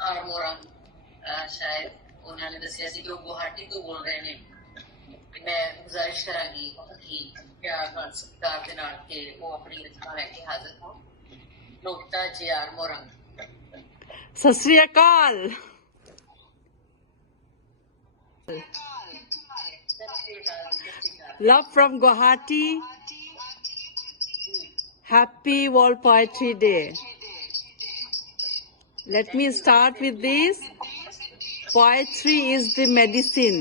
और मोरंग शायद उन्होंने दसिया सी कि वो गुवाहाटी तो बोल रहे हैं। मैं गुजारिश करांगी बहुत ही प्यार नाल सत्कार दे नाल कि वो अपनी रचना लेके हाजिर हो। लोविता जी आर मोरंग। सत श्री अकाल। Love from Guwahati. Happy World Poetry Day. Let me start with this. Poetry is the medicine.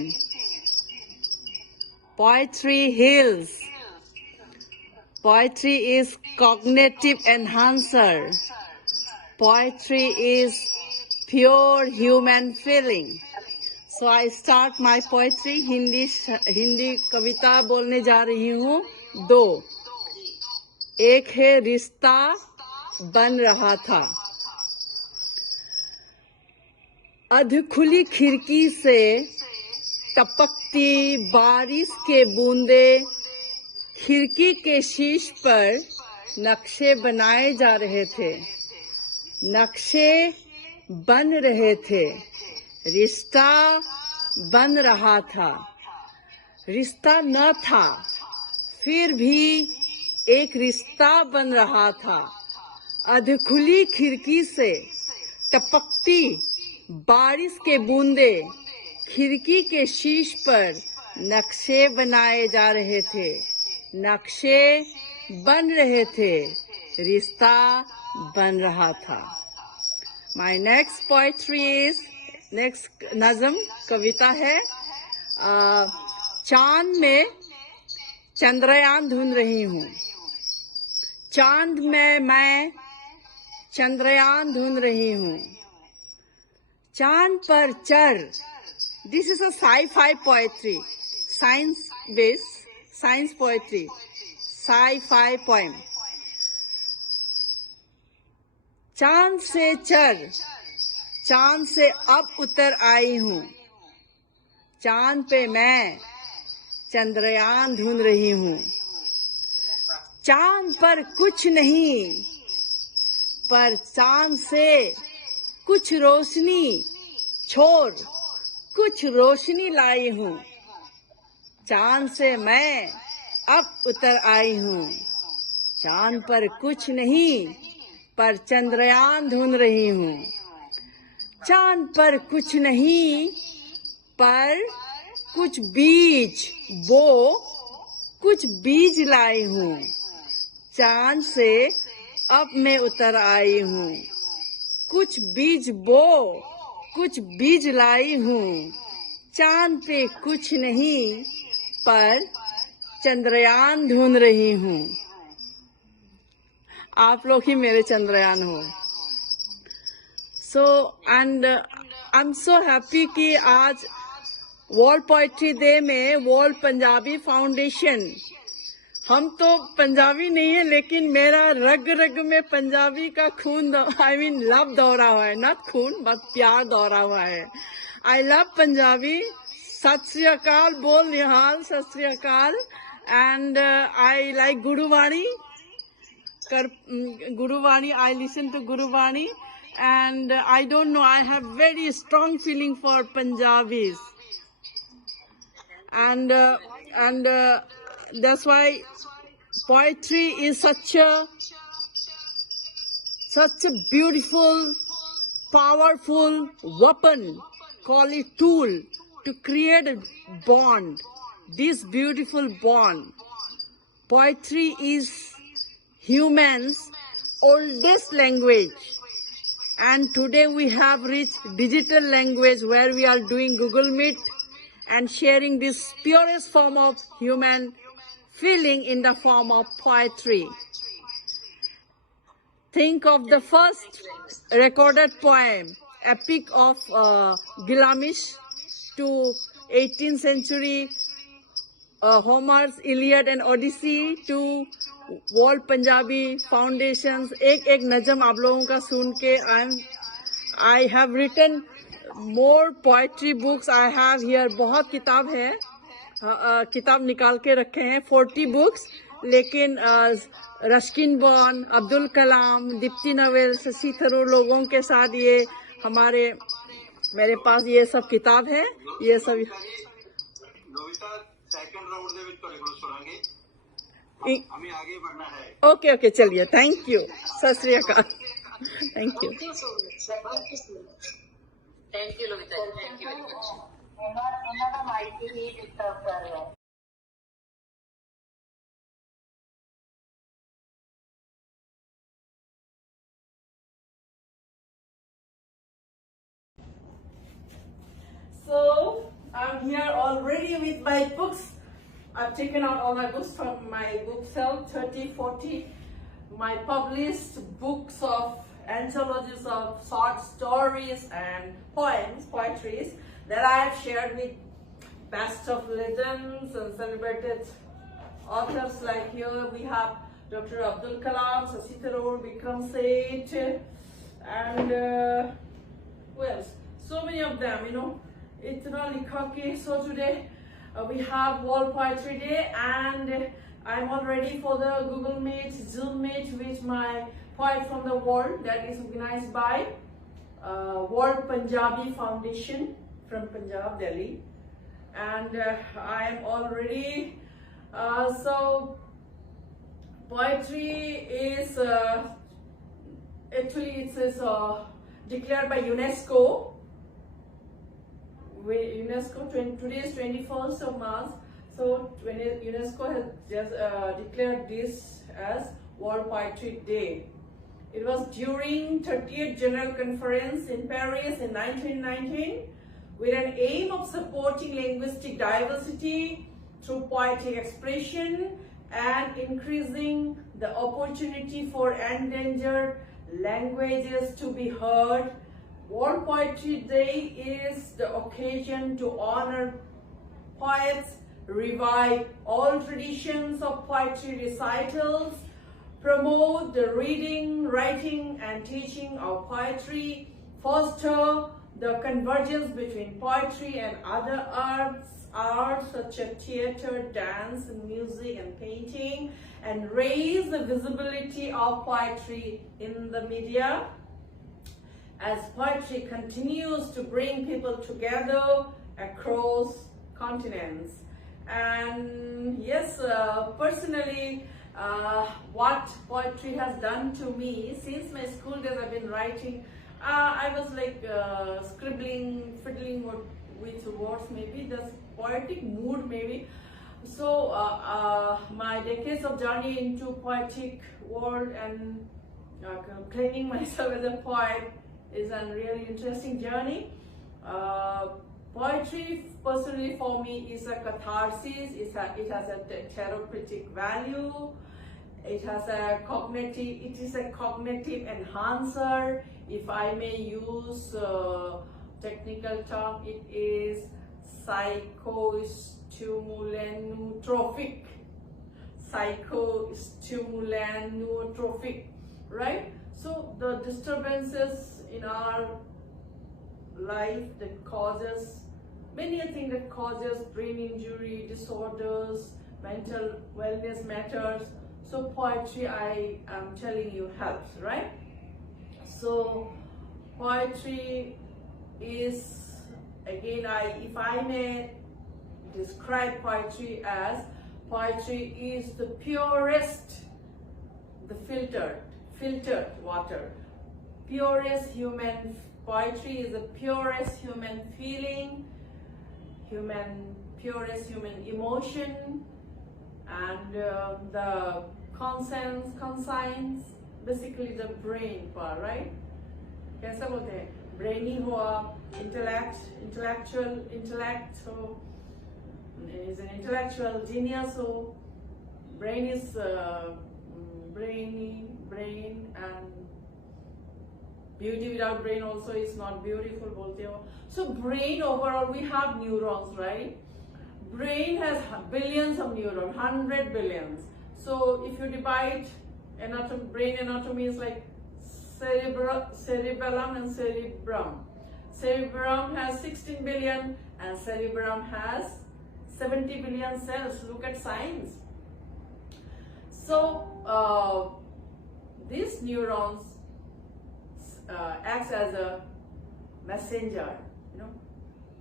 Poetry heals. Poetry is cognitive enhancer. Poetry is pure human feeling. So I start my poetry. Hindi कविता बोलने जा रही हूँ दो। एक है रिश्ता बन रहा था। अध खुली खिड़की से टपकती बारिश के बूंदे खिड़की के शीश पर नक्शे बनाए जा रहे थे। नक्शे बन रहे थे। रिश्ता बन रहा था। रिश्ता न था, फिर भी एक रिश्ता बन रहा था। अधखुली खिड़की से टपकती बारिश के बूंदे खिड़की के शीश पर नक्शे बनाए जा रहे थे। नक्शे बन रहे थे। रिश्ता बन रहा था। My next poetry is next नज़म कविता है। चांद में चंद्रयान ढूंढ रही हूँ। चांद में मैं चंद्रयान ढूंढ रही हूँ। चांद पर चढ़। This is a sci-fi poetry, science based science poetry, sci-fi poem. चांद से चढ़, चांद से अब उतर आई हूँ। चांद पे मैं चंद्रयान ढूंढ रही हूँ। चांद पर कुछ नहीं, पर चांद से कुछ रोशनी छोड़ कुछ रोशनी लाई हूँ। चांद से मैं अब उतर आई हूँ। चांद पर कुछ नहीं, पर चंद्रयान ढूंढ रही हूँ। चांद पर कुछ नहीं, पर कुछ बीज कुछ बीज लाई हूँ। चांद से अब मैं उतर आई हूँ। कुछ बीज कुछ बीज लाई हूँ। चांद पे कुछ नहीं, पर चंद्रयान ढूंढ रही हूँ। आप लोग ही मेरे चंद्रयान हो। So and I'm so happy कि आज वर्ल्ड पोएट्री डे में वर्ल्ड पंजाबी फाउंडेशन, हम तो पंजाबी नहीं है लेकिन मेरा रग रग में पंजाबी का खून लव दौड़ा हुआ है। नॉट खून बट प्यार दौड़ा हुआ है। I love Punjabi. सत श्री अकाल बोल निहाल, सत श्री अकाल। And I like Gurbani. I listen to Guruvani, and I don't know, I have very strong feeling for Punjabis, and that's why poetry is such a beautiful, powerful weapon, call it tool, to create a bond, this beautiful bond. Poetry is humans' oldest language, and today we have reached digital language where we are doing Google Meet and sharing this purest form of human feeling in the form of poetry. Think of the first recorded poem, epic of Gilgamesh, to 18th century Homer's Iliad and Odyssey, to world Punjabi foundation. एक नज़म आप लोगों का सुन के I have written more poetry books. I have here, बहुत किताब है, किताब निकाल के रखे हैं 40 बुक्स, लेकिन रस्किन बॉर्न, अब्दुल कलाम, दीप्ति नवेल, शशि थरूर लोगों के साथ ये हमारे मेरे पास ये सब किताब है, ये सब लोविता सेकंड राउंड ਦੇ ਵਿੱਚ ਤੁਹਾਡੇ ਕੋਲ ਸੁਣਾਂਗੇ हमें आगे बढ़ना है ओके ओके चलिए thank you Sat Shri Akal thank you thank you Lovita ji, thank you very much. ਇਹਨਾਂ ਦਾ ਮਾਈਕ ਹੀ ਡਿਸਟਰਬ ਕਰ ਰਿਹਾ ਹੈ। So I'm here already with my books. I've taken out all my books from my bookshelf, 30, 40, my published books of anthologies of short stories and poems, poetries that I have shared with best of legends and celebrated authors. Like here we have Dr. Abdul Kalam, Shashi Tharoor, Vikram Seth, and who else? So many of them, you know. Itna likha ke. So today we have World Poetry Day, and I'm all ready for the Google Meet, Zoom Meet with my poet from the world that is organized by World Punjabi Foundation from Punjab, Delhi. And I am all ready. So poetry is actually it is declared by UNESCO. Today is 21st of March, so UNESCO has just declared this as World Poetry Day. It was during 30th General Conference in Paris in 1919 with an aim of supporting linguistic diversity through poetic expression and increasing the opportunity for endangered languages to be heard. World Poetry Day is the occasion to honor poets, revive all traditions of poetry recitals, promote the reading, writing and teaching of poetry, foster the convergence between poetry and other arts such as theater, dance, music and painting, and raise the visibility of poetry in the media. As poetry continues to bring people together across continents. And yes, personally, what poetry has done to me since my school days, I've been writing. I was like scribbling, fiddling with words, maybe the poetic mood, maybe. So my decades of journey into poetic world and claiming myself as a poet is a really interesting journey. Poetry, personally for me, is a catharsis. It has a therapeutic value. It has a cognitive. It is a cognitive enhancer. If I may use technical term, it is psychostimulanotrophic. Psychostimulanotrophic, right? So the disturbances in our life that causes many things that causes brain injury, disorders, mental wellness matters. So poetry, I am telling you, helps, right? So poetry is, again, if I may describe poetry as, poetry is the purest, the filtered water. Purest human poetry is the purest human feeling, purest human emotion, and the conscience, basically the brain part, right? कैसा बोलते हैं? Brainy हुआ, intellect, so is an intellectual genius. So brain is brain, and beauty without brain also is not beautiful, bolte ho. So brain, overall we have neurons, right? Brain has billions of neurons, 100 billions. So if you divide brain anatomy is like cerebellum and cerebrum. Cerebrum has 16 billion and cerebrum has 70 billion cells. Look at science. So these neurons acts as a messenger, you know.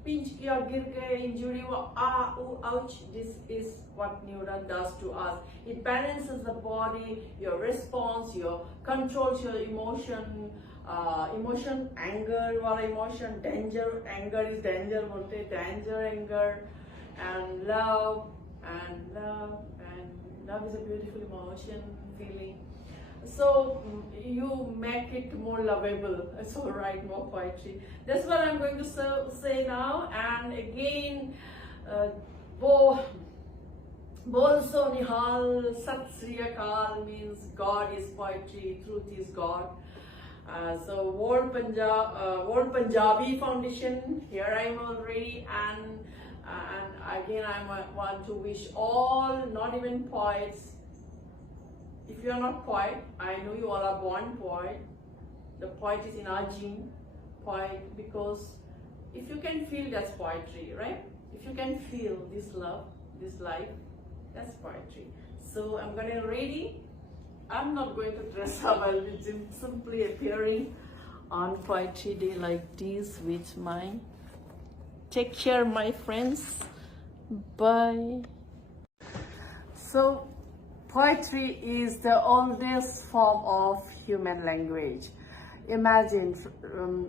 Pinch kiya, gir gaye, injury hua, ah, ooh, ouch. This is what neuron does to us. It balances the body, your response, your controls your emotion, anger wala emotion, danger, anger is danger, bolte danger, anger, and love, and love is a beautiful emotion, feeling. So you make it more lovable. So write more poetry. That's what I'm going to say now. And again, Bol So Nihal Sat Sri Akal means God is poetry, truth is God. So World Punjabi Foundation, here I am already, and again I want to wish all, not even poets. If you are not poet, I know you all are born poet. The poet is in our gene, poet, because if you can feel, that's poetry, right? If you can feel this love, this life, that's poetry. So I'm getting ready. I'm not going to dress up. I'll be simply appearing on Poetry Day like this with my. Take care, my friends. Bye. So poetry is the oldest form of human language. Imagine,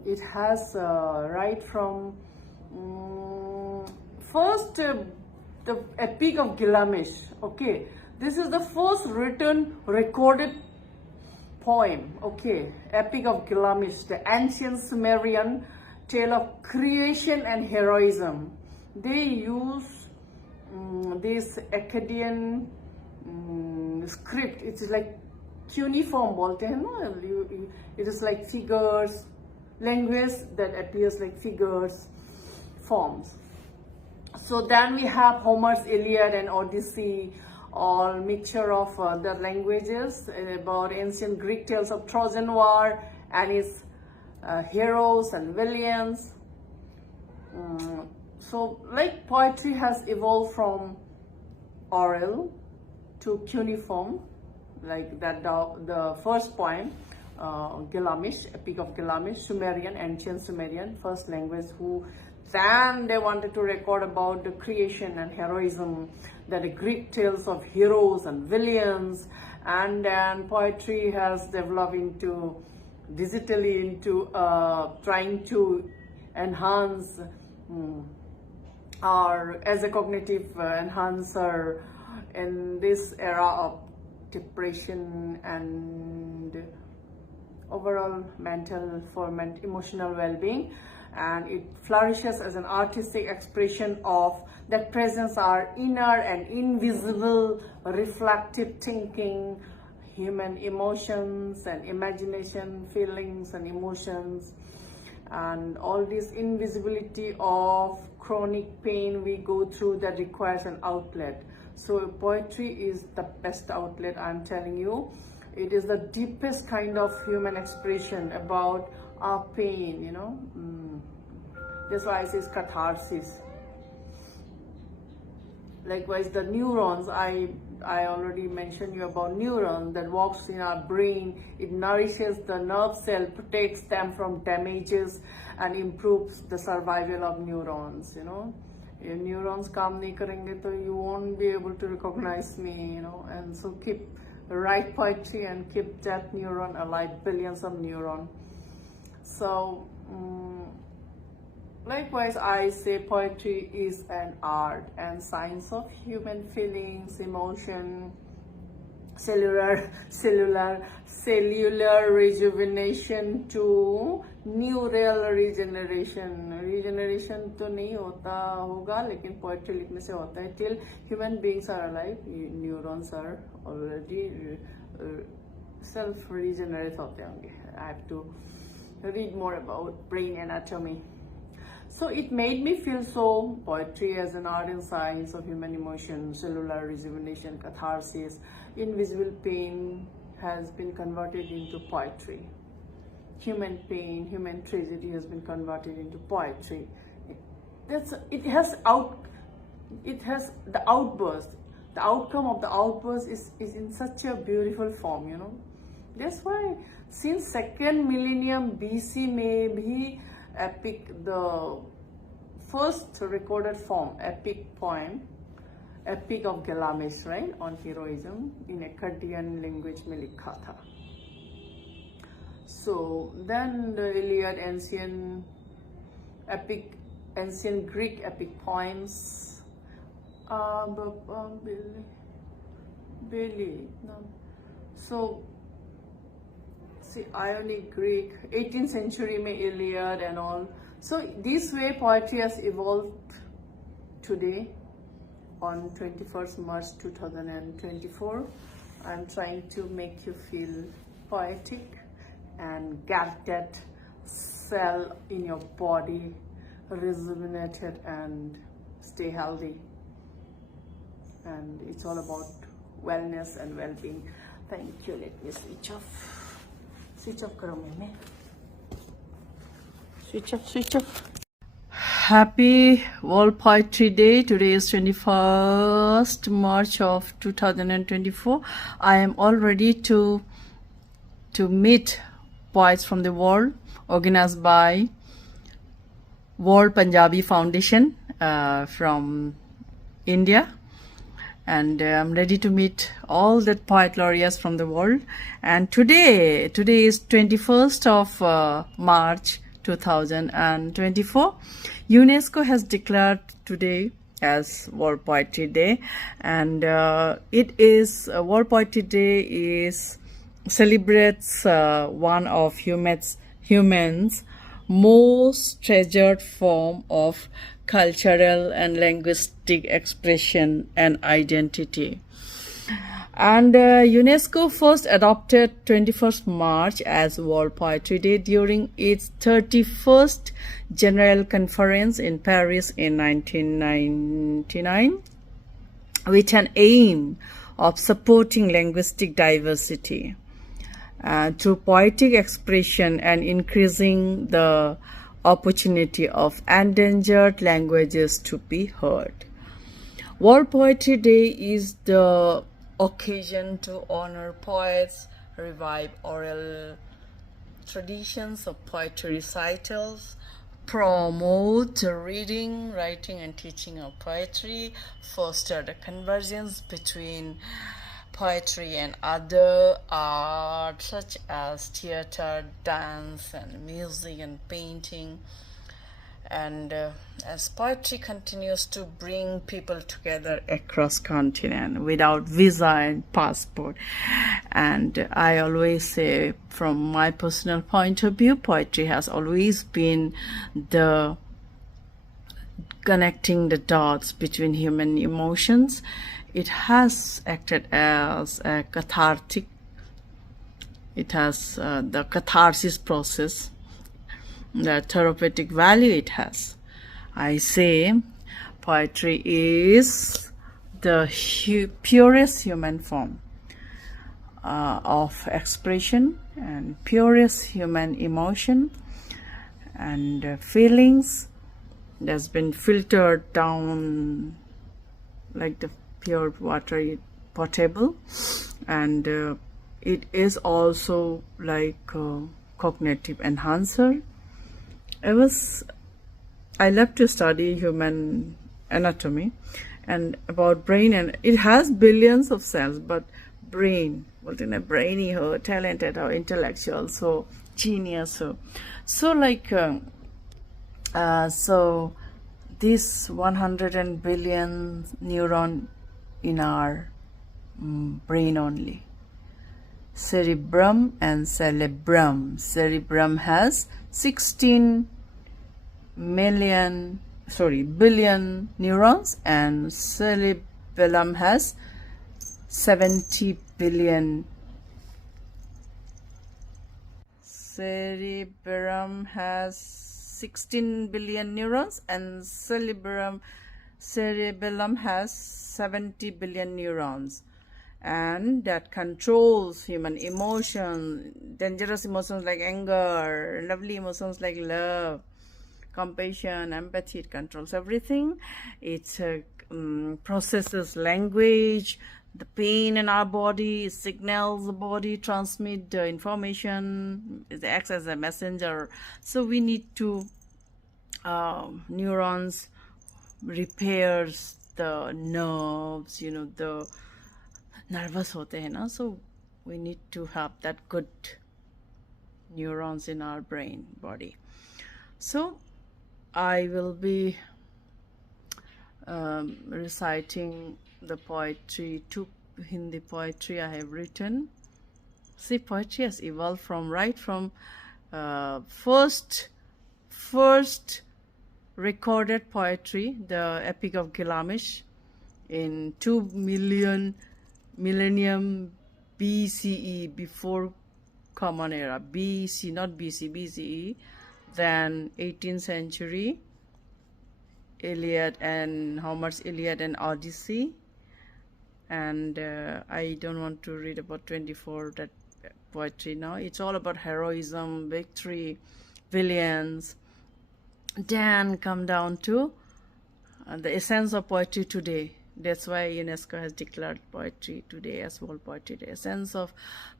it has right from first the Epic of Gilgamesh. Okay, this is the first written recorded poem. Okay, Epic of Gilgamesh, the ancient Sumerian tale of creation and heroism. They use this Akkadian script. It is like cuneiform bolte hai na, it is like figures, language that appears like figures, forms. So then we have Homer's Iliad and Odyssey, all mixture of the languages about ancient Greek tales of Trojan War and its heroes and villains. So like poetry has evolved from oral to cuneiform, like that the first poem, Gilgamesh, Epic of Gilgamesh, Sumerian, ancient Sumerian, first language, who then they wanted to record about the creation and heroism, that the Greek tales of heroes and villains, and then poetry has developed into digitally into trying to enhance or as a cognitive enhancer in this era of depression and overall emotional well-being, and it flourishes as an artistic expression of that presence, our inner and invisible reflective thinking, human emotions and imagination, feelings and emotions, and all this invisibility of chronic pain we go through that requires an outlet. So poetry is the best outlet, I'm telling you. It is the deepest kind of human expression about our pain, you know. That's why I say catharsis. Likewise, the neurons, I already mentioned you about neurons that works in our brain. It nourishes the nerve cell, protects them from damages, and improves the survival of neurons, you know. If neurons काम नहीं करेंगे तो you won't be able to recognize me, you know. And so write poetry and keep that neuron alive, billions of neurons. So likewise, I say poetry is an art and science of human feelings, emotion, cellular rejuvenation to neural regeneration. Regeneration तो नहीं होता होगा, लेकिन poetry लिखने से होता है. Till human beings are alive, neurons are already self-regenerate होते होंगे. I have to read more about brain anatomy. So it made me feel so. Poetry as an art and science of human emotion, cellular rejuvenation, catharsis, invisible pain has been converted into poetry. Human pain, human tragedy has been converted into poetry. It has the outburst. The outcome of the outburst is in such a beautiful form, you know. That's why since second millennium BC में भी epic, the first recorded form, epic poem, Epic of Gilgamesh, right, on heroism in Akkadian language में लिखा था. So then the Iliad, ancient Greek epic poems, so see, Ionic Greek, 18th century में Iliad and all. So this way poetry has evolved today on 21st March 2024. I'm trying to make you feel poetic and get that cell in your body rejuvenated and stay healthy. And it's all about wellness and well-being. Thank you. Let me switch off. Switch off karo meme. Switch off. Happy World Poetry Day. Today is 21st March of 2024. I am all ready to meet poets from the world, organized by World Punjabi Foundation from India. And I'm ready to meet all the poet laureates from the world. And today is 21st of March 2024. UNESCO has declared today as World Poetry Day, and it is World Poetry Day is celebrates one of humans' most treasured form of cultural and linguistic expression and identity. And UNESCO first adopted 21st March as World Poetry Day during its 31st General Conference in Paris in 1999, with an aim of supporting linguistic diversity through poetic expression and increasing the opportunity of endangered languages to be heard. World Poetry Day is the occasion to honor poets, revive oral traditions of poetry recitals, promote reading, writing, and teaching of poetry, foster the convergence between poetry and other art such as theater, dance, and music and painting. And as poetry continues to bring people together across continent without visa and passport, and I always say, from my personal point of view, poetry has always been the connecting the dots between human emotions. It has acted as a cathartic. It has the catharsis process, the therapeutic value it has. I say poetry is the purest human form of expression and purest human emotion and feelings that's been filtered down like the pure water, potable, and it is also like a cognitive enhancer. I love to study human anatomy and about brain, and it has billions of cells, but brain, well, in a brainy, ho, talented, or intellectual, so genius, so like so this 100 billion neuron in our brain only, cerebrum and cerebrum. Cerebrum has 16 billion neurons, and cerebellum has 70 billion. Cerebrum has 16 billion neurons, and cerebellum has 70 billion neurons, and that controls human emotion, dangerous emotions like anger, lovely emotions like love, compassion, empathy. It controls everything. It processes language, the pain in our body, signals the body, transmit the information, it acts as a messenger. So we need to neurons repairs the nerves, you know, the nervous hote hai na, so we need to have that good neurons in our brain body. So I will be reciting the poetry, two Hindi poetry I have written. See, poetry has evolved from right from first recorded poetry, the Epic of Gilgamesh, in 2 millennium BCE, before Common Era, BC, not BC, BCE, then 18th century, Iliad and Homer's Iliad and Odyssey, and I don't want to read about 24 that poetry now. It's all about heroism, victory, villains. Then come down to the essence of poetry today. That's why UNESCO has declared poetry today as World Poetry Day. Essence of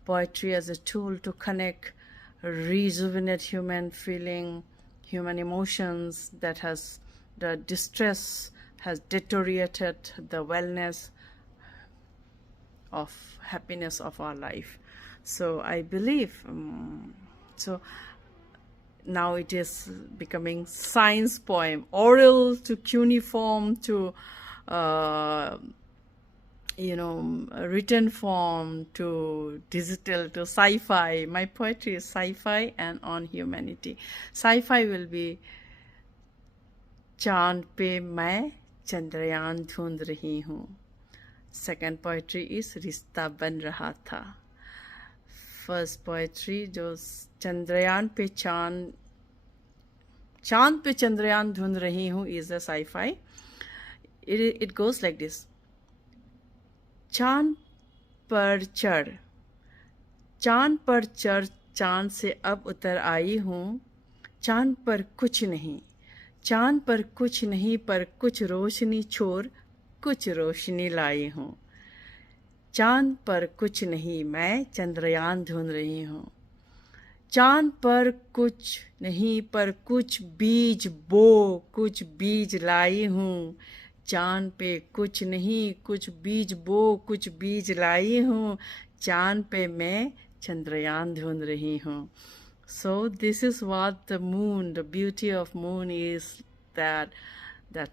poetry as a tool to connect, rejuvenate human feeling, human emotions, that has the distress has deteriorated the wellness of happiness of our life. So I believe so now it is becoming science poem, oral to cuneiform to written form to digital to sci-fi. My poetry is sci-fi and on humanity. Sci-fi will be चांद पे मैं चंद्रयान ढूंढ रही हूँ. Second poetry is रिश्ता बन रहा था. First poetry जो चंद्रयान पे चांद पे चंद्रयान ढूंढ रही हूँ is a sci-fi. It goes like this. चांद पर चढ़ चांद से अब उतर आई हूँ. चांद पर कुछ नहीं पर कुछ रोशनी छोड़ कुछ रोशनी लाई हूँ. चांद पर कुछ नहीं मैं चंद्रयान ढूंढ रही हूँ. चांद पर कुछ नहीं पर कुछ बीज कुछ बीज लाई हूँ. चांद पे कुछ नहीं कुछ बीज कुछ बीज लाई हूँ. चांद पे मैं चंद्रयान ढूंढ रही हूँ. So this is what the moon, the beauty of moon is, that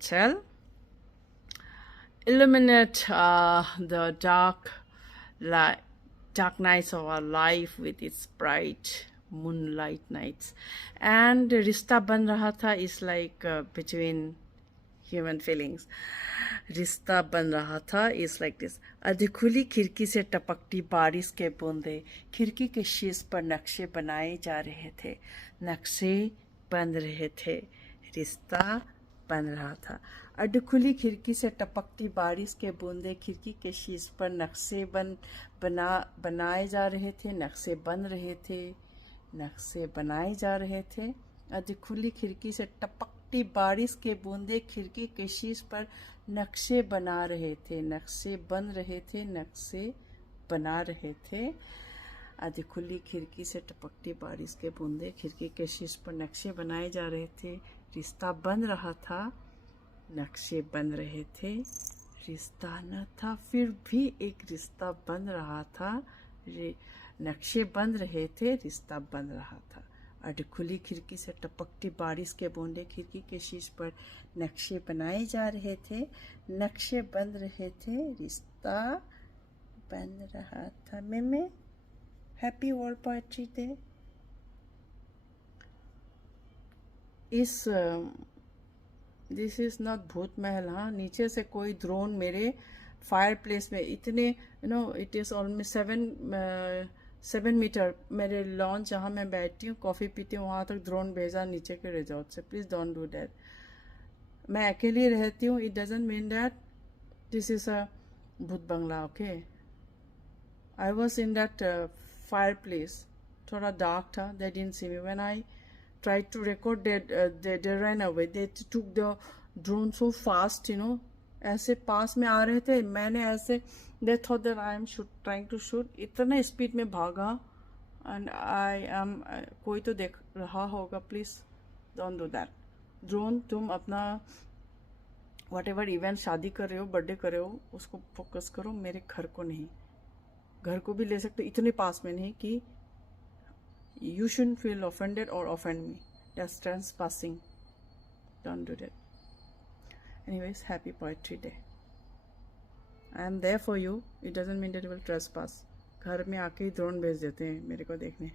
shall illuminate the dark nights of our life with its bright moonlight nights. And Rishta Ban Raha Tha is like between human feelings. रिश्ता बन रहा था is like this. अधखुली खिड़की से टपकती बारिश के बूंदे खिड़की के शीश पर नक्शे बनाए जा रहे थे. नक्शे बन रहे थे. रिश्ता बन रहा था. अधखुली खिड़की से टपकती बारिश के बूंदे खिड़की के शीश पर नक्शे बनाए जा रहे थे. नक्शे बन रहे थे. नक्शे बनाए जा रहे थे. अधखुली खिड़की से टपकती बारिश के बूंदे खिड़की के शीश पर नक्शे बना रहे थे. नक्शे बन रहे थे. नक्शे बना रहे थे. आधी खुली खिड़की से टपकती बारिश के बूंदे खिड़की के शीश पर नक्शे बनाए जा रहे थे. रिश्ता बन रहा था. नक्शे बन रहे थे. रिश्ता न था फिर भी एक रिश्ता बन रहा था. नक्शे बन रहे थे. रिश्ता बन रहा था. अधखुली खिड़की से टपकती बारिश के बूंदे खिड़की के शीश पर नक्शे बनाए जा रहे थे. नक्शे बन रहे थे. रिश्ता बन रहा था. मैं happy world poetry day. This is not भूत महल. हाँ, नीचे से कोई ड्रोन मेरे फायर प्लेस में इतने इट इज ऑलमोस्ट 7 मीटर मेरे लॉन जहाँ मैं बैठती हूँ कॉफ़ी पीती हूँ वहाँ तक ड्रोन भेजा नीचे के रिजॉर्ट से. Please don't do that. मैं अकेली रहती हूँ. It doesn't mean that this is a भूत बंगला. Okay, I was in that fire place. थोड़ा डार्क था. They didn't see me. When I tried to record they ran away. They took the drone so fast, ऐसे पास में आ रहे थे. मैंने ऐसे they thought that I am trying to shoot. इतना speed में भागा. and I am कोई तो देख रहा होगा. Please don't do that. Drone, तुम अपना व्हाटएवर इवेंट, शादी कर रहे हो, बर्थडे कर रहे हो, उसको फोकस करो, मेरे घर को नहीं। घर को भी ले सकते, इतने पास में नहीं कि you shouldn't feel offended or offend me. That's trespassing. Don't do that. Anyways, happy Poetry Day. I am there for you. It doesn't mean that you will trespass. घर में आके ही ड्रोन भेज देते हैं मेरे को देखने।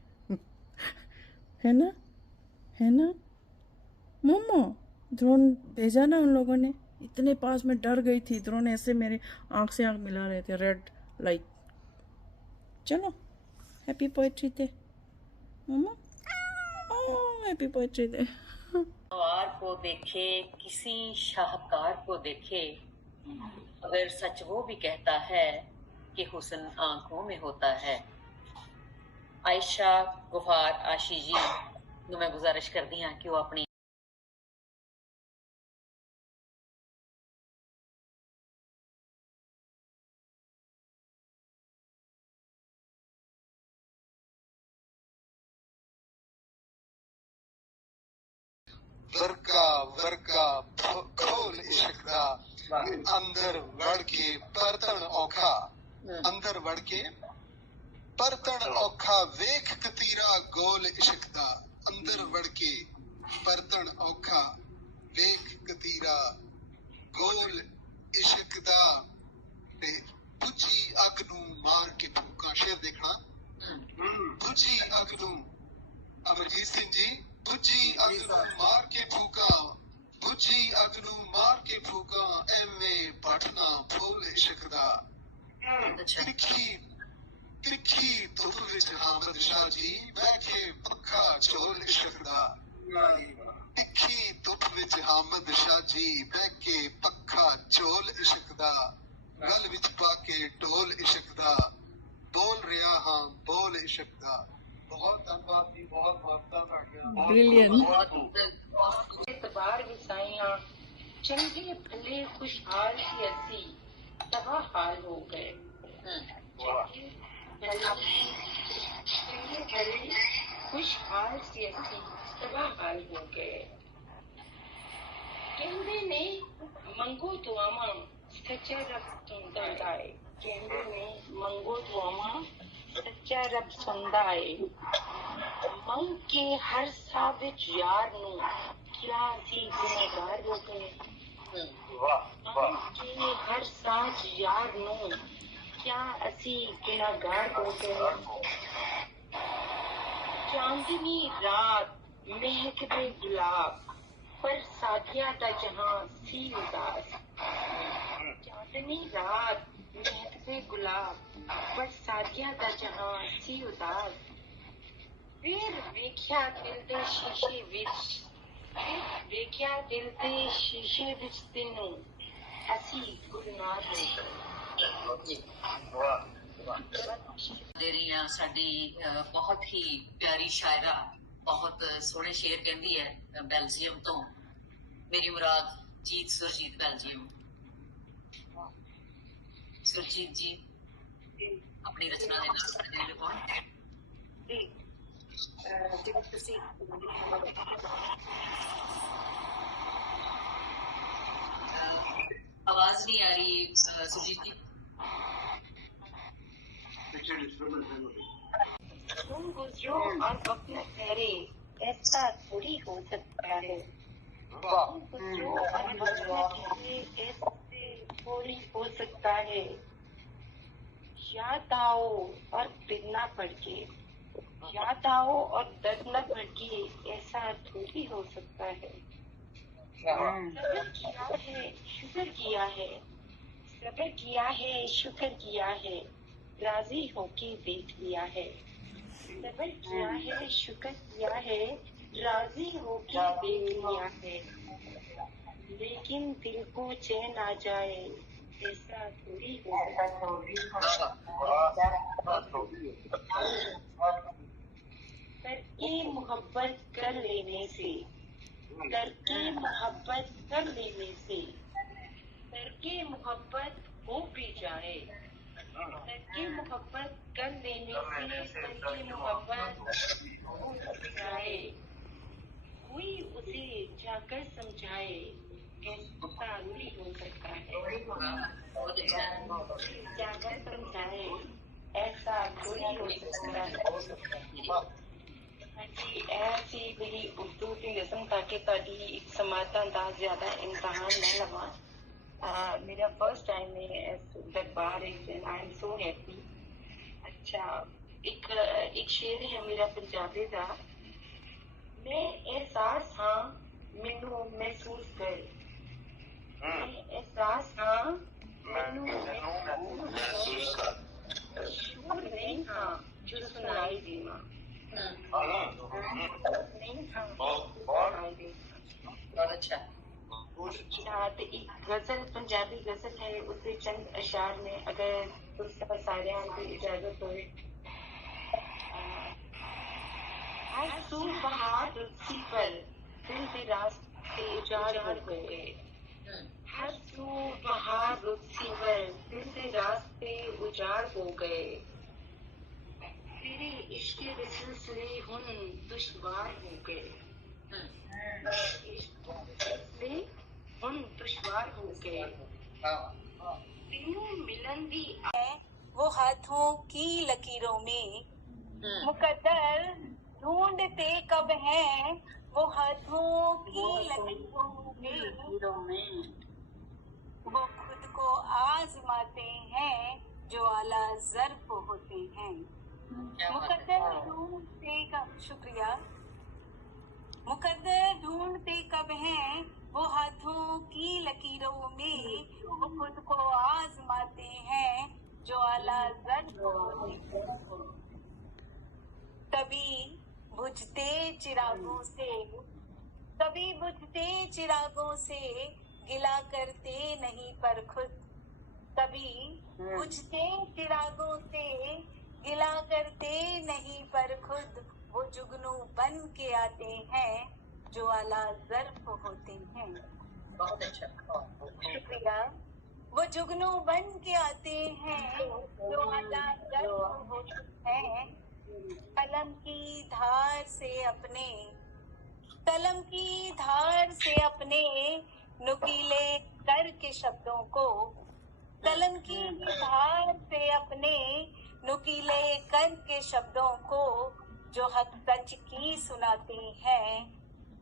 है ना, है ना मोमो? ड्रोन भेजा ना उन लोगों ने, इतने पास में डर गई थी। ड्रोन ऐसे मेरे आंख से आंख मिला रहे थे, रेड लाइट। चलो, हैप्पी पोएट्री डे मम्मा। ओह, हैप्पी पोएट्री डे। सवार को देखे, किसी शाहकार को देखे, अगर सच वो भी कहता है कि हुस्न आंखों में होता है। आयशा गुफार आशी जी ਨੂੰ मैं गुजारिश करदी हां कि वो अपनी वर्का वर्का खोल इश्क दा अंदर वड़ के परतन औखा, अंदर वड़ के परतन औखा, वेख कतीरा गोल इश्क दा अंदर वड़ के परतन औखा, वेख कतीरा गोल इश्क दा ते बुझी अग नू मार के फूका। शेर देखना, बुझी अग नू, अमरजीत सिंह जी, बुझी अग नू मार के फूका, बुझी अग नू मार के फूका, एवें पटना फूल इश्क दा। तिरखी तिरखी धुप विच हामद शाह जी बैठे पक्खा झोल इश्क दा। तिरखी धुप विच हामद शाह जी बैठे पक्खा झोल इश्क दा, गल विच पाके ढोल इश्क दा, बोल रहा हां बोल इश्क दा। बहुत धन्यवाद जी, बहुत बहुत ब्रिलियंट। एतबार विसाइयां चंगे भले खुशहाल सी असी तबाह हाल हो गए। चंगे भले खुशहाल सी असी तबाह हाल हो गए। कहंदे ने मंगो दुआवां सच्चा रब सुनदा है, कहंदे ने मंगो दुआवां सच्चा रब सुनदा है। मंग के हर साबित यार नू क्या सी गुनहगार हो गए। मंग के हर साथ यार नू क्या असी गुनहगार हो गए। चांदनी रात महकदे गुलाब पर साथिया दा जहां सी उदास। चांदनी रात महकदे गुलाब पर साथिया दा जहां सी उदास। फिर वेख्या दिल दे शीशे विच, फिर वेख्या दिल दे शीशे विच तेनू असी गुलनार हो गए। दे रही हैं साडी बहुत ही प्यारी शायरा, बहुत सोहने शेर कहंदी है बेल्जियम तो, मेरी मुराद जीत सुरजीत बेल्जियम। सुरजीत जी अपनी रचना दे नाल साडे लिए कौन आवाज नहीं आ रही सुरजीत जी। तुम गुजरो और वक्त ठहरे, ऐसा थोड़ी हो सकता है। तुम गुजरो और वक्त ठहरे, ऐसे थोड़ी हो सकता है। याद आओ और दिल ना भड़के, याद आओ और दर्द न भड़के, ऐसा थोड़ी हो सकता है। सब्र किया है, शुक्र किया है, सब्र किया है, शुक्र किया है, राजी होके देख लिया है। सब्र किया है, शुक्र किया है, राजी होके देख लिया है। लेकिन दिल को चैन आ जाए, ऐसा थोड़ी हो सकता है। करके मोहब्बत कर लेने से, करके मोहब्बत कर लेने से, करके मोहब्बत हो भी जाए, करके मोहब्बत कर लेने से, करके मोहब्बत हो भी जाए। कोई उसे जाकर समझाए ऐसा थोड़ी हो सकता है। बहुत अच्छा जाकर समझाए ऐसा थोड़ी हो सकता है। ਹਾਂਜੀ ਇਹ ਸੀ ਮੇਰੀ ਉਰਦੂ ਦੀ ਨਜ਼ਮ ਤਾਂ ਕਿ ਤੁਹਾਡੀ ਇੱਕ ਸਮਾਤਾਂ ਦਾ ਜ਼ਿਆਦਾ ਇਮਤਿਹਾਨ ਨਾ ਲਵਾਂ। मेरा फर्स्ट टाइम है इस दरबार and I am so happy. अच्छा एक शेर है मेरा पंजाबी का। मैं एहसास हाँ मैनू महसूस कर। मैं एहसास हाँ मैनू महसूस कर। शूर नहीं हाँ जो सुनाई देना। नहीं हाँ सुनाई देना। बहुत अच्छा अच्छा तो एक गजल पंजाबी गजल है उससे चंद अशार में अगर उसका सारे को इजाजत हो। हर सू बहार रुचि पर दिल के रास्ते उजाड़ हो गए। हर सू बहार रुचि पर दिल के रास्ते उजाड़ हो गए। तेरे इश्क के सिलसिले हुन दुश्वार हो गए। इश्क के सिलसिले हुन दुश्वार हो गए। तेनू मिलन दी वो हाथों की लकीरों में मुकद्दर ढूंढते कब हैं वो हाथों की लकीरों में वो खुद को आजमाते हैं जो आला ज़र्फ़ होते हैं। मुकद्दर ढूंढते कब शुक्रिया मुकद्दर ढूंढते कब हैं वो हाथों की लकीरों में वो खुद को आजमाते हैं जो आला ज़र्फ़ होते हैं। कभी बुझते चिरागों से गिला करते नहीं पर खुद। कभी बुझते चिरागों से गिला करते नहीं पर खुद वो जुगनू बन के आते हैं जो आला ज़र्फ़ होते हैं। बहुत अच्छा शुक्रिया। वो जुगनू बन के आते हैं जो आला ज़र्फ़ होते हैं। कलम की धार से अपने नुकीले कर के शब्दों को कलम की धार से अपने नुकीले कर के शब्दों को जो हक सच की सुनाते हैं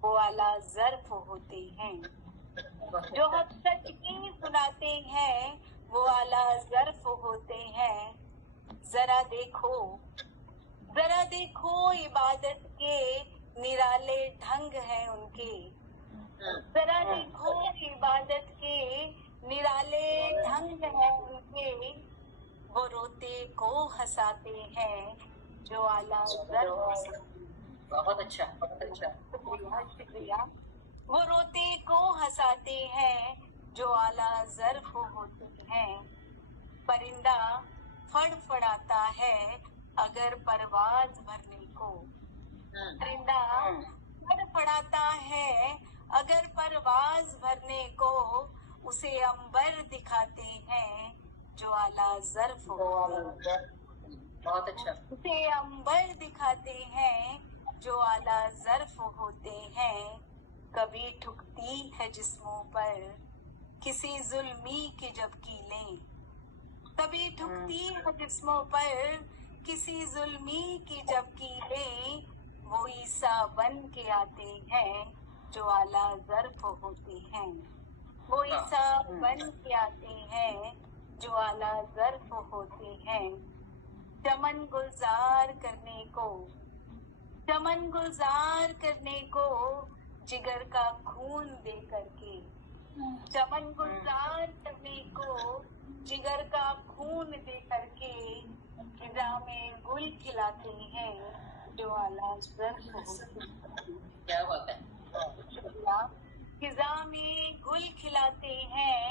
वो आला ज़र्फ़ होते हैं। जो हक सच की सुनाते हैं वो आला ज़र्फ़ होते हैं। जरा देखो इबादत के निराले ढंग हैं उनके। जरा देखो इबादत के निराले ढंग हैं उनके। वो रोते को हंसाते हैं जो आला ज़र्फ़। बहुत अच्छा शुक्रिया। वो रोते को हंसाते हैं जो आला ज़र्फ़ होते हैं। परिंदा फड़फड़ाता है अगर परवाज भरने को। परिंदा फड़फड़ाता है अगर परवाज भरने को उसे अंबर दिखाते हैं जो आला ज़र्फ़ होते हैं। बहुत अच्छा उसे अंबर दिखाते हैं जो आला ज़र्फ़ होते हैं। कभी ठुकती है जिस्मों पर किसी जुल्मी की जब कीलें। कभी ठुकती है जिस्मों पर किसी जुल्मी की जब कीलें। वो ईसा बन के आते हैं जो आला ज़र्फ़ होते हैं। वो ईसा बन के आते हैं जो आला ज़र्फ़ होते हैं। चमन गुलजार करने को जिगर का खून दे करके। चमन गुलजार करने को जिगर का खून दे करके खिजा में गुल खिलाते हैं जो आला ज़र्फ़ होते हैं। क्या बात है खिजा में गुल खिलाते हैं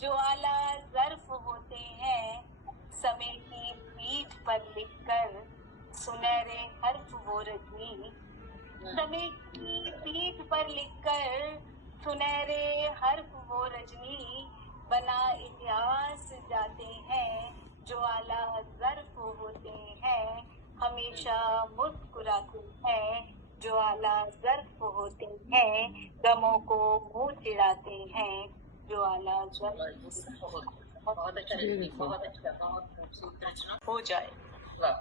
जो आला ज़र्फ़ होते हैं। समय की पीठ पर लिखकर सुनहरे हर्फ वो रजनी। समय की पीठ पर लिखकर सुनहरे हर्फ वो रजनी बना इतिहास जाते हैं जो आला ज़र्फ़ होते हैं। हमेशा मुस्कुराते हैं ज्वाला ज़र्फ होते हैं, गमों को मुंह चिढ़ाते हैं। ज्वाला ज़र्फ बहुत अच्छा रचना, बहुत अच्छा, बहुत खूबसूरत रचना। हो जाए। वाह।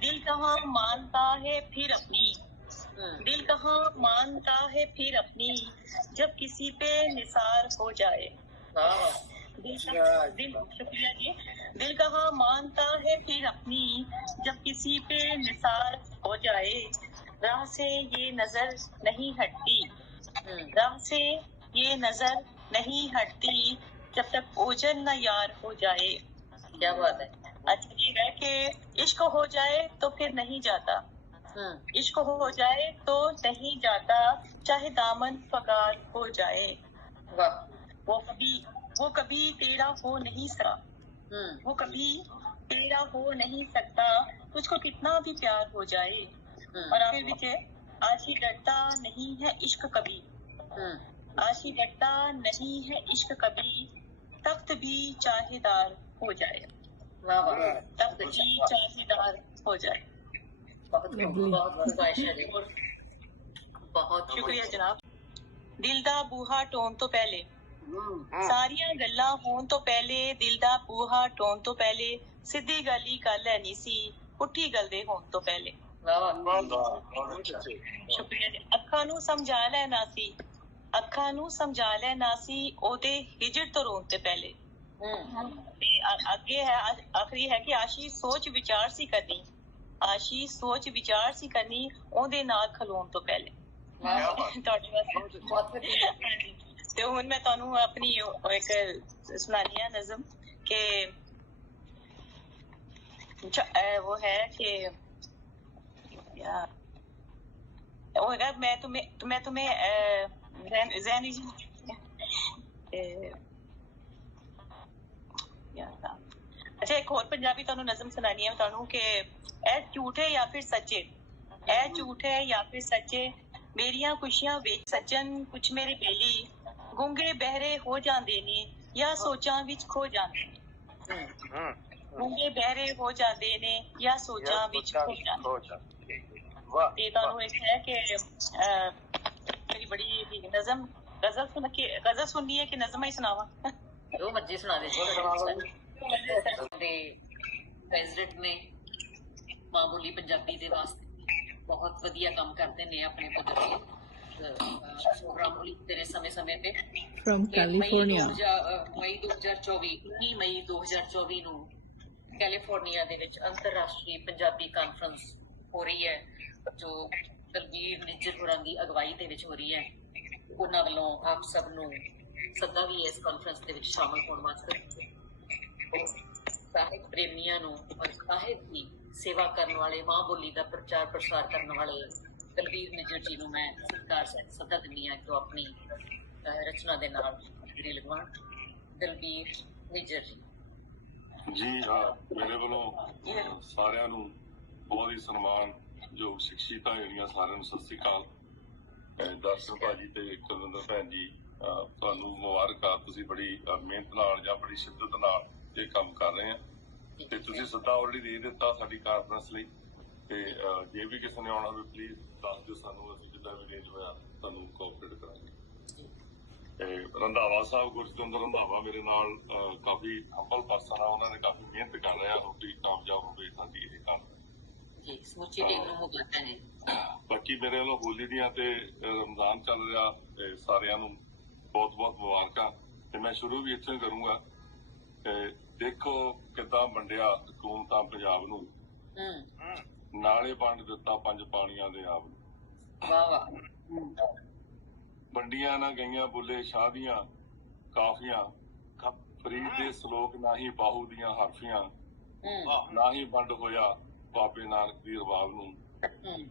दिल कहाँ मानता है फिर अपनी, दिल कहाँ मानता है फिर अपनी, जब किसी पे निसार हो जाए। शुक्रिया जी। दिल कहाँ मानता है फिर अपनी, जब किसी पे निसार हो जाए। राह से ये नजर नहीं हटती, राह से ये नजर नहीं हटती, जब तक ओझल न यार हो जाए। क्या बात है। अच्छा ये है कि इश्क हो जाए तो फिर नहीं जाता, इश्क हो जाए तो नहीं जाता, चाहे दामन फगार हो जाए। वाह। वो कभी तेरा हो नहीं सकता, वो कभी तेरा हो नहीं सकता, तुझको कितना भी प्यार हो जाए। और आखिर भी है, आज ही डरता नहीं है इश्क कभी, आज ही डरता नहीं है इश्क कभी, तख्त भी चाहेदार हो जाए। वाह वाह। तख्त भी चाहेदार हो जाए। बहुत बहुत बहुत शुक्रिया जनाब। दिल दा बूहा टोन तो पहले, सारियां गल्लां होण तो पहले, दिल दा बूहा टोन तो पहले, सिद्धी गल ही कर लैनी सी, पुट्ठी गल दे होण तो पहले। शुक्रिया जी। ਅੱਖਾਂ ਨੂੰ ਸਮਝਾ ਲੈਣਾ ਸੀ, ਅੱਖਾਂ ਨੂੰ ਸਮਝਾ ਲੈਣਾ ਸੀ, ਉਹਦੇ ਹਿਜੜ ਤੋਂ ਰੋਣ ਤੇ ਪਹਿਲੇ। ਤੇ ਅੱਗੇ ਹੈ ਆਖਰੀ ਹੈ ਕਿ ਆਸ਼ੀ ਸੋਚ ਵਿਚਾਰ ਸੀ ਕਰਨੀ, ਆਸ਼ੀ ਸੋਚ ਵਿਚਾਰ ਸੀ ਕਰਨੀ, ਉਹਦੇ ਨਾਲ ਖਲੋਣ ਤੋਂ ਪਹਿਲੇ। ਤੁਹਾਡੇ ਵਾਸਤੇ ਤੇ ਹੁਣ ਮੈਂ ਤੁਹਾਨੂੰ ਆਪਣੀ ਇੱਕ ਸੁਣਾਨੀ ਆ ਨਜ਼ਮ ਕਿ वो है कि वो है मैं तुम्हें ज़हनी अच्छा एक और पंजाबी ਤੁਹਾਨੂੰ नज़म सुनानी है ਤੁਹਾਨੂੰ कि ऐ झूठे या फिर सच्चे, ऐ झूठे या फिर सच्चे, मेरियां खुशियां विच सज्जन कुछ मेरे बेली, गूंगे बहरे हो जांदे ने या सोचां विच खो जांदे ने, गूंगे बहरे हो जाते ने या सोचा विच खो जाते। ते तानू एक है कि मेरी बड़ी नज़म गजल सुननी है कि नज़म ही सुनावा? जो मर्जी सुना दे। प्रेसिडेंट ने मां बोली पंजाबी दे वास्ते बहुत वधिया काम करते ने अपने पदर ते प्रोग्राम लिखते ने समय समय पे। फ्रॉम कैलिफोर्निया मई 2024 19 मई 2024 ਨੂੰ कैलिफोर्निया ਦੇ ਵਿੱਚ ਅੰਤਰਰਾਸ਼ਟਰੀ ਪੰਜਾਬੀ ਕਾਨਫਰੰਸ ਹੋ ਰਹੀ ਹੈ ਜੋ ਦਲਬੀਰ ਨਿੱਜਰ ਹੋਰਾਂ ਦੀ ਅਗਵਾਈ ਦੇ ਵਿੱਚ ਹੋ ਰਹੀ ਹੈ। ਉਹਨਾਂ ਵੱਲੋਂ ਆਪ ਸਭ ਨੂੰ ਸੱਦਾ ਵੀ ਇਸ ਕਾਨਫਰੰਸ ਦੇ ਵਿੱਚ ਸ਼ਾਮਲ ਹੋਣ ਵਾਸਤੇ। ਸਾਹਿਤ ਪ੍ਰੇਮੀਆਂ ਨੂੰ ਔਰ ਸਾਹਿਤ ਦੀ ਸੇਵਾ ਕਰਨ ਵਾਲੇ, ਮਾਂ ਬੋਲੀ ਦਾ ਪ੍ਰਚਾਰ ਪ੍ਰਸਾਰ ਕਰਨ ਵਾਲੇ ਦਲਬੀਰ ਨਿੱਜਰ ਜੀ ਨੂੰ ਮੈਂ ਸਰਕਾਰ ਸੱਦਾ ਦਿੰਦੀ ਹਾਂ ਕਿ ਉਹ ਆਪਣੀ ਰਚਨਾ ਦੇ ਨਾਲ ਹਾਜ਼ਰੀ ਲਗਵਾਉਣ। ਦਲਬੀਰ ਨਿੱਜਰ ਜੀ। ਜੀ ਮੇਰੇ ਵੱਲੋਂ ਸਾਰਿਆਂ ਨੂੰ ਬਹੁਤ ਹੀ ਸਨਮਾਨਯੋਗ ਸ਼ਖਸੀਅਤਾਂ ਜਿਹੜੀਆਂ ਸਾਰਿਆਂ ਨੂੰ ਸਤਿ ਸ੍ਰੀ ਅਕਾਲ। ਦਰਸ਼ਨ ਭਾਜੀ ਤੇ ਕੁਲਵਿੰਦਰ ਭੈਣ ਜੀ ਤੁਹਾਨੂੰ ਮੁਬਾਰਕਾਂ, ਤੁਸੀਂ ਬੜੀ ਮਿਹਨਤ ਨਾਲ ਜਾਂ ਬੜੀ ਸ਼ਿੱਦਤ ਨਾਲ ਇਹ ਕੰਮ ਕਰ ਰਹੇ ਆ ਤੇ ਤੁਸੀਂ ਸੱਦਾ ਆਲਰੇਡੀ ਦੇ ਦਿੱਤਾ ਸਾਡੀ ਕਾਨਫਰੰਸ ਲਈ। ਤੇ ਜੇ ਵੀ ਕਿਸੇ ਨੇ ਆਉਣਾ ਹੋਵੇ ਪਲੀਜ਼ ਦੱਸ ਦਿਓ ਸਾਨੂੰ, ਅਸੀਂ ਜਿੱਦਾਂ ਵੀ ਅਰੇਂਜ ਹੋਇਆ ਤੁਹਾਨੂੰ ਕੋਆਪਰੇਟ ਕਰਾਂਗੇ। ਰੰਧਾਵਾ ਸਾਹਿਬ, ਗੁਰਜਿੰਦਰ ਰੰਧਾਵਾ ਮੇਰੇ ਨਾਲ ਕਾਫੀ ਹੰਬਲ ਪਰਸਨ ਆ, ਉਹਨਾਂ ਨੇ ਕਾਫੀ ਮਿਹਨਤ ਕਰ ਰਿਹਾ ਹੋਟੀ ਕਾਮਯਾਬ ਹੋਵੇ ਸਾਡੀ ਇਹ ਕੰਮ। ਬਾਕੀ ਮੇਰੇ ਵੱਲੋਂ ਹੋਲੀ ਦੀਆਂ ਤੇ ਰਮਜ਼ਾਨ ਚੱਲ ਰਿਹਾ ਤੇ ਸਾਰਿਆਂ ਨੂੰ ਬਹੁਤ ਬਹੁਤ ਮੁਬਾਰਕਾਂ। ਤੇ ਮੈਂ ਸ਼ੁਰੂ ਵੀ ਇੱਥੋਂ ਹੀ ਕਰੂੰਗਾ। ਦੇਖੋ ਕਿੱਦਾਂ ਵੰਡਿਆ ਹਕੂਮਤਾਂ ਪੰਜਾਬ ਨੂੰ, ਨਾਲੇ ਵੰਡ ਦਿੱਤਾ ਪੰਜ ਪਾਣੀਆਂ ਦੇ ਆਪ ਨੂੰ, ਵੰਡੀਆਂ ਨਾ ਗਈਆਂ ਬੁੱਲੇ ਸ਼ਾਹ ਦੀਆਂ ਕਾਫੀਆਂ, ਫਰੀਦ ਦੇ ਸਲੋਕ ਨਾ ਹੀ ਬਾਹੂ ਦੀਆਂ ਹਰਫੀਆਂ, ਨਾ ਹੀ ਵੰਡ ਹੋਇਆ ਬਾਬੇ ਨਾਨਕ ਦੀ ਰਬਾਬ ਨੂੰ,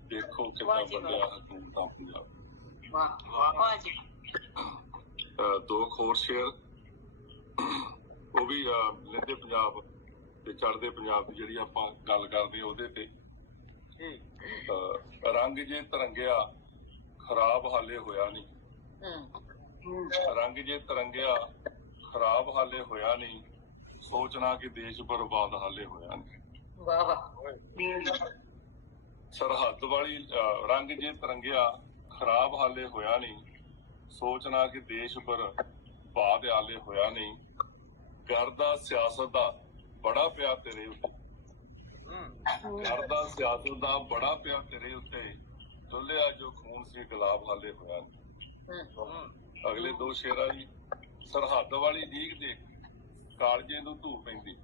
ਦੇਖੋ ਕਿੱਦਾਂ ਵੰਡਿਆ ਹਕੂਮਤਾਂ ਪੰਜਾਬ। ਦੋ ਹੋਰ ਸ਼ੇਰ ਉਹ ਵੀ ਲਹਿੰਦੇ ਪੰਜਾਬ ਤੇ ਚੜ੍ਹਦੇ ਪੰਜਾਬ ਦੀ ਜਿਹੜੀ ਆਪਾਂ ਗੱਲ ਕਰਦੇ ਉਹਦੇ ਤੇ। ਰੰਗ ਜੇ ਤਰੰਗਿਆ ਖਰਾਬ ਹਾਲੇ ਹੋਇਆ ਨਹੀਂ, ਰੰਗ ਜੇ ਤਰੰਗਿਆ ਖਰਾਬ ਹਾਲੇ ਹੋਇਆ ਨਹੀਂ, ਸੋਚਣਾ ਕਿ ਦੇਸ਼ ਬਰਬਾਦ ਹਾਲੇ ਹੋਇਆ ਨਹੀਂ। ਸਰਹੱਦ ਵਾਲੀ ਰੰਗ ਜੇ ਤਰੰਗਿਆ ਖਰਾਬ ਹਾਲੇ ਹੋਇਆ ਨਹੀਂ, ਸੋਚਣਾ ਕਿ ਦੇਸ਼ ਉੱਪਰ ਬਾਦ ਹਾਲੇ ਹੋਇਆ ਨਹੀਂ, ਕਰਦਾ ਸਿਆਸਤ ਦਾ ਬੜਾ ਪਿਆਰ ਤੇਰੇ ਉੱਤੇ, ਕਰਦਾ ਸਿਆਸਤ ਦਾ ਬੜਾ ਪਿਆਰ ਤੇਰੇ ਉੱਤੇ, ਡੁੱਲਿਆ ਜੋ ਖੂਨ ਸੀ ਗੁਲਾਬ ਹਾਲੇ ਹੋਇਆ ਨਹੀਂ। ਅਗਲੇ ਦੋ ਸ਼ੇਰਾਂ ਜੀ, ਸਰਹੱਦ ਵਾਲੀ ਲੀਕ ਦੇ ਕਾਲਜੇ ਨੂੰ ਧੂ ਪੈਂਦੀ,